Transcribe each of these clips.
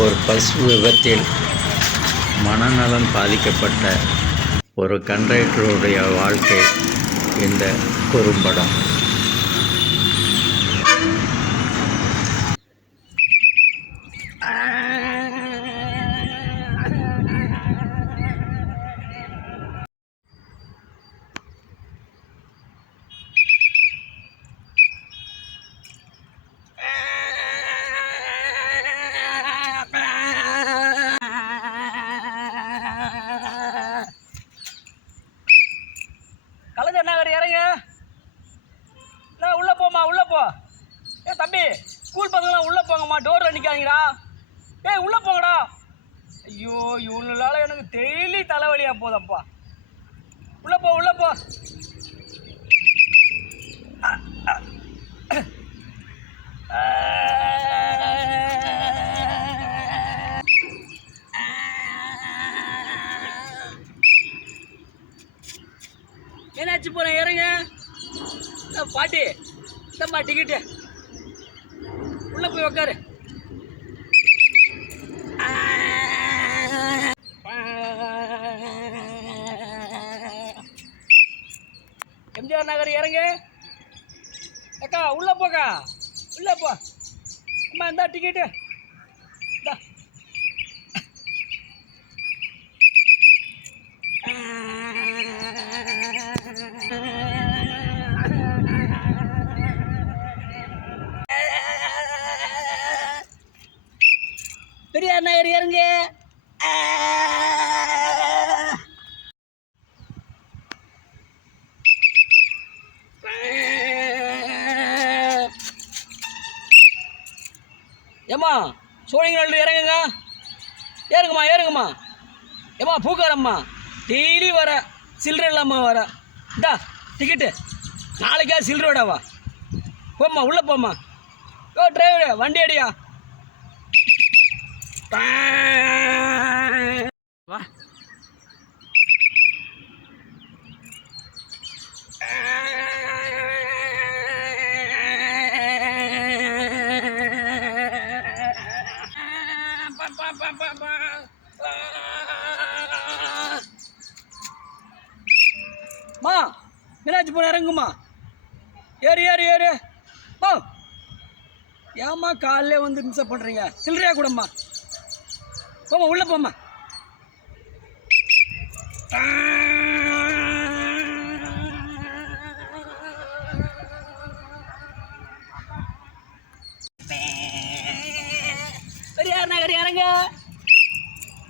ஒரு பஸ் விபத்தில் மனநலம் பாதிக்கப்பட்ட ஒரு கண்டக்டருடைய வாழ்க்கை இந்த குறும்படம் கலைஞர் நகர் இறங்க இல்லை உள்ளே போம்மா உள்ளே போ ஏ தம்பி ஸ்கூல் பசங்களாம் உள்ளே போங்கம்மா டோரில் நிற்காதீங்கடா ஏய் உள்ளே போங்கடா. ஐயோ இவனால எனக்கு டெய்லி தலைவலியாக போதப்பா உள்ளே போ உள்ளே போ. என்னாச்சு போகிறேன் இறங்க. பாட்டி இந்தம்மா டிக்கெட்டு உள்ளே போய் உக்காரு. எம்ஜிஆர் நகர் இறங்க. அக்கா உள்ளே போக்கா. உள்ளே போ. அம்மா இந்தா டிக்கெட்டு பெரியார் நகர் இறங்க? ஏம்மா சோழிங்கநல்லூர் இறங்குங்க. ஏறுங்கம்மா ஏறுங்கம்மா. ஏம்மா பூக்காரம்மா. டெய்லி வர சில்லறை இல்லாமல் வர. இந்தா டிக்கெட்டு நாளைக்கா சில்லறோடாவா போம்மா உள்ளே போம்மா. ஓ டிரைவர் வண்டி அடியா வா. மா மீனாட்சி போன இறங்குமா? ஏறு ஏறு ஏறு. ஓ ஏம்மா காலையிலே வந்து மிஸ்அப் பண்ணுறீங்க சில்லறையா கூடம்மா. போமா உள்ளே போமா பெரியார் நகர் இறங்க.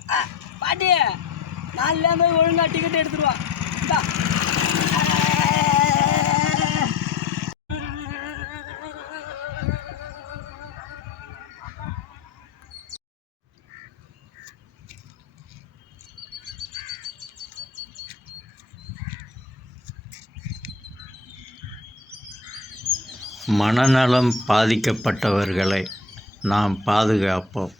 ஆ, பாட்டி நாலுலேருந்து ஒழுங்கா டிக்கெட் எடுத்துருவா இந்தா. மனநலம் பாதிக்கப்பட்டவர்களை நாம் பாதுகாப்போம்.